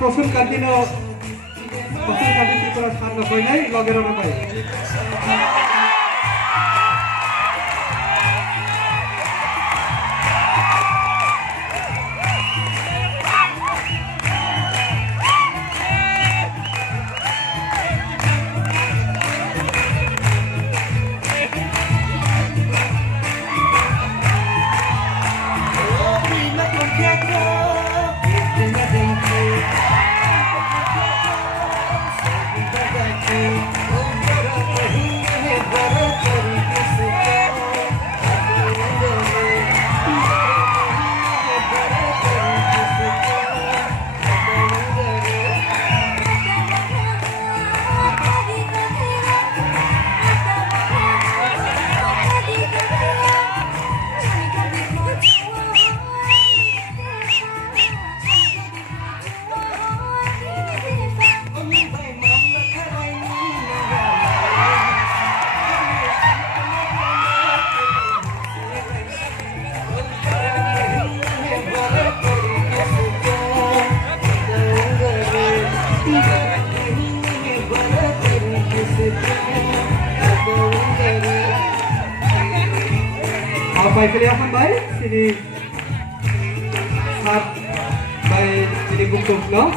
प्रसुन कान्तिनो प्रसुन कान्ति त्रिपुरा सारको पहिल्यै लगेर नपाए Baik kelihatan baik sini saat baik jadi bungkus no